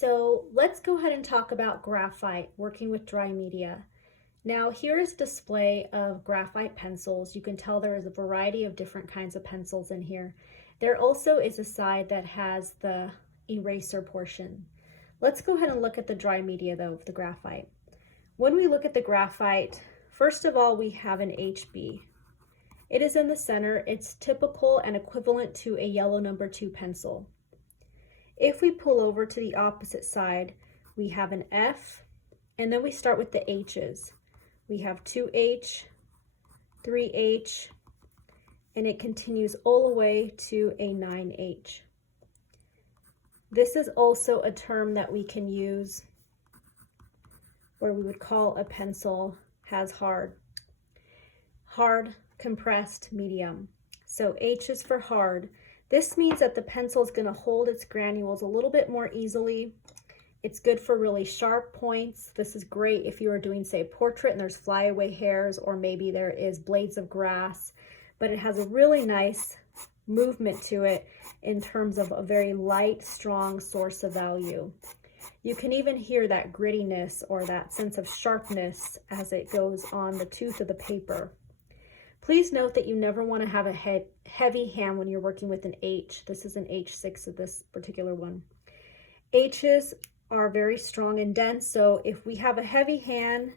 So let's go ahead and talk about graphite, working with dry media. Now here is a display of graphite pencils. You can tell there is a variety of different kinds of pencils in here. There also is a side that has the eraser portion. Let's go ahead and look at the dry media though, of the graphite. When we look at the graphite, first of all, we have an HB. It is in the center. It's typical and equivalent to a yellow number 2 pencil. If we pull over to the opposite side, we have an F, and then we start with the H's. We have 2H, 3H, and it continues all the way to a 9H. This is also a term that we can use where we would call a pencil has hard, compressed, medium. So H is for hard. This means that the pencil is going to hold its granules a little bit more easily. It's good for really sharp points. This is great if you are doing, say, a portrait and there's flyaway hairs, or maybe there is blades of grass, but it has a really nice movement to it in terms of a very light, strong source of value. You can even hear that grittiness or that sense of sharpness as it goes on the tooth of the paper. Please note that you never want to have a heavy hand when you're working with an H. This is an H6 of this particular one. H's are very strong and dense, so if we have a heavy hand,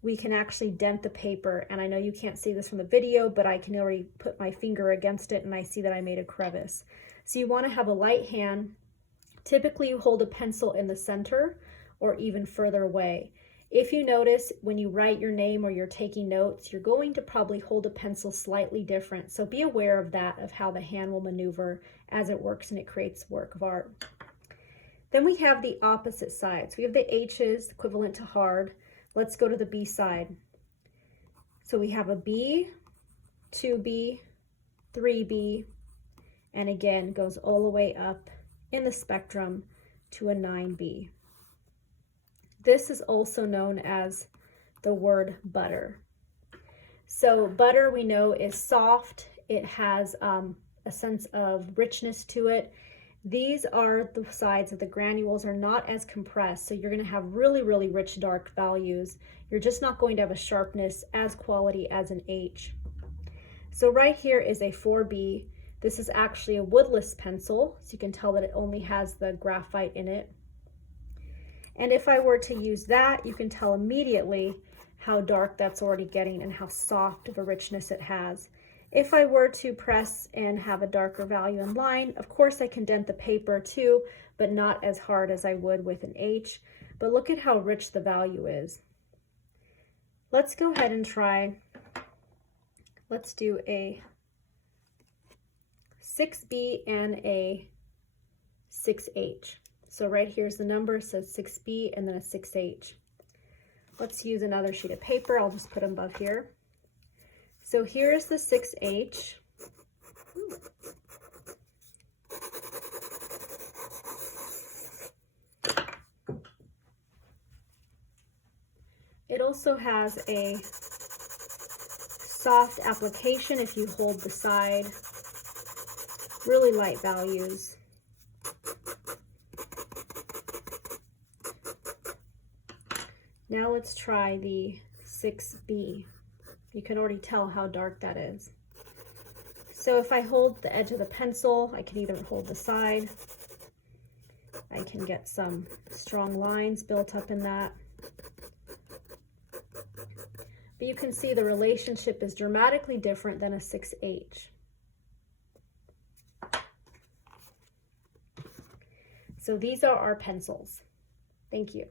we can actually dent the paper. And I know you can't see this from the video, but I can already put my finger against it and I see that I made a crevice. So you want to have a light hand. Typically you hold a pencil in the center or even further away. If you notice when you write your name or you're taking notes, you're going to probably hold a pencil slightly different. So be aware of that, of how the hand will maneuver as it works and it creates work of art. Then we have the opposite side. So we have the H's equivalent to hard. Let's go to the B side. So we have a B, 2B, 3B, and again goes all the way up in the spectrum to a 9B. This is also known as the word butter. So butter, we know, is soft. It has a sense of richness to it. These are the sides of the granules are not as compressed, so you're going to have really, really rich dark values. You're just not going to have a sharpness as quality as an H. So right here is a 4B. This is actually a woodless pencil, so you can tell that it only has the graphite in it. And if I were to use that, you can tell immediately how dark that's already getting and how soft of a richness it has. If I were to press and have a darker value in line, of course I can dent the paper too, but not as hard as I would with an H. But look at how rich the value is. Let's go ahead and try, let's do a 6B and a 6H. So right here's the number, so 6B and then a 6H. Let's use another sheet of paper. I'll just put them above here. So here's the 6H. It also has a soft application if you hold the side. Really light values. Now let's try the 6B. You can already tell how dark that is. So if I hold the edge of the pencil, I can either hold the side. I can get some strong lines built up in that. But you can see the relationship is dramatically different than a 6H. So these are our pencils. Thank you.